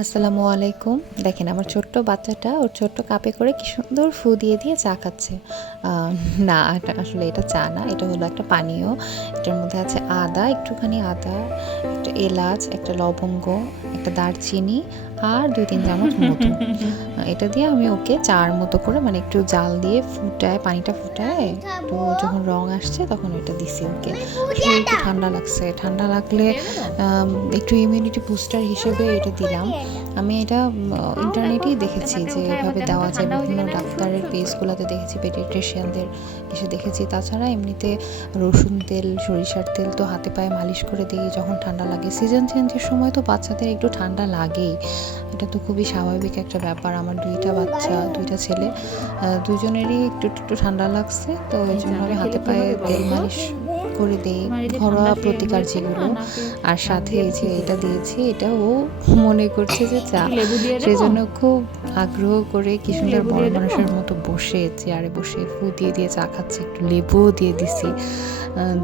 আসসালামু আলাইকুম। দেখেন আমার ছোট্ট বাচ্চাটা ওর ছোট্ট কাপে করে কি সুন্দর ফু দিয়ে দিয়ে চা খাচ্ছে। আ না এটা আসলে এটা চা না। এটা হলো একটা পানীয়। এটার মধ্যে আছে আদা, একটুখানি আদা, একটা এলাচ, একটা লবঙ্গ, একটা দারচিনি আর ২-৩ চামচ মধু। এটা দিয়ে আমি ওকে চা'র মতো করে মানে একটু জাল দিয়ে ফুটায় পানিটা ফুটায় একটু যখন রং আসছে তখন ওইটা দিছি ওকে। আসলে একটু ঠান্ডা লাগছে। ঠান্ডা লাগলে একটু ইমিউনিটি বুস্টার হিসেবে এটা দিলাম। আমি এটা ইন্টারনেটেই দেখেছি যে এভাবে দেওয়া যায়। বিভিন্ন ডাক্তারের পেজগুলোতে দেখেছি, পেডিয়াট্রিশিয়ানদের এসে দেখেছি। তাছাড়া এমনিতে রসুন তেল, সরিষার তেল তো হাতে পায়ে মালিশ করে দিই যখন ঠান্ডা লাগে। সিজন চেঞ্জের সময় তো বাচ্চাদের একটু ঠান্ডা লাগেই। এটা তো খুবই স্বাভাবিক একটা ব্যাপার। আমার ২ টা বাচ্চা, ২ টা ছেলে। দুজনেরই একটু ঠান্ডা লাগছে। তো এজন্য আমি হাতে পায়ে তেল মালিশ করে দেই। ঘরোয়া প্রতিকার যেগুলো। আর সাথে এই যে এটা দিয়েছি, এটা ও মনে করছে যে চা। সেজন্য খুব আগ্রহ করে কি সুন্দর বড় মানুষের মতো বসে চেয়ারে বসে ফু দিয়ে দিয়ে চা খাচ্ছে। একটু লেবুও দিয়ে দিছি।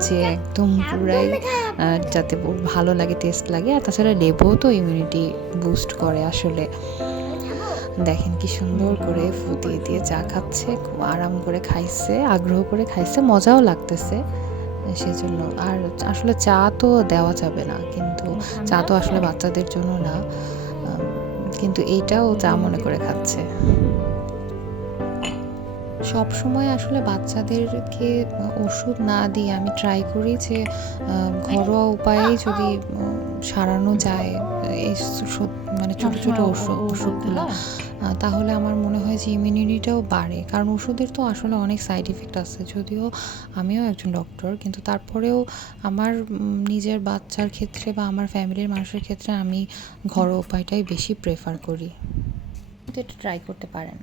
যে একদম পুরাই যাতে ওর ভালো লাগে, টেস্ট লাগে। আর তাছাড়া লেবুও তো ইমিউনিটি বুস্ট করে আসলে। দেখেন কি সুন্দর করে ফু দিয়ে দিয়ে চা খাচ্ছে। খুব আরাম করে খাইছে, আগ্রহ করে খাইছে, মজাও লাগতেছে। সেজন্য আর আসলে চা তো দেওয়া যাবে না। কিন্তু চা তো আসলে বাচ্চাদের জন্য না। আম কিন্তু এইটাও চা মনে করে খাচ্ছে। সবসময় আসলে বাচ্চাদেরকে ওষুধ না দিয়ে আমি ট্রাই করি যে ঘরোয়া উপায়েই যদি সারানো যায় এই মানে ছোট ছোট অসুখগুলো, তাহলে আমার মনে হয় যে ইমিউনিটিটাও বাড়ে। কারণ ওষুধের তো আসলে অনেক সাইড ইফেক্ট আছে। যদিও আমিও একজন ডক্টর, কিন্তু তারপরেও আমার নিজের বাচ্চার ক্ষেত্রে বা আমার ফ্যামিলির মানুষের ক্ষেত্রে আমি ঘরোয়া উপায়টাই বেশি প্রেফার করি। তো এটা ট্রাই করতে পারেন।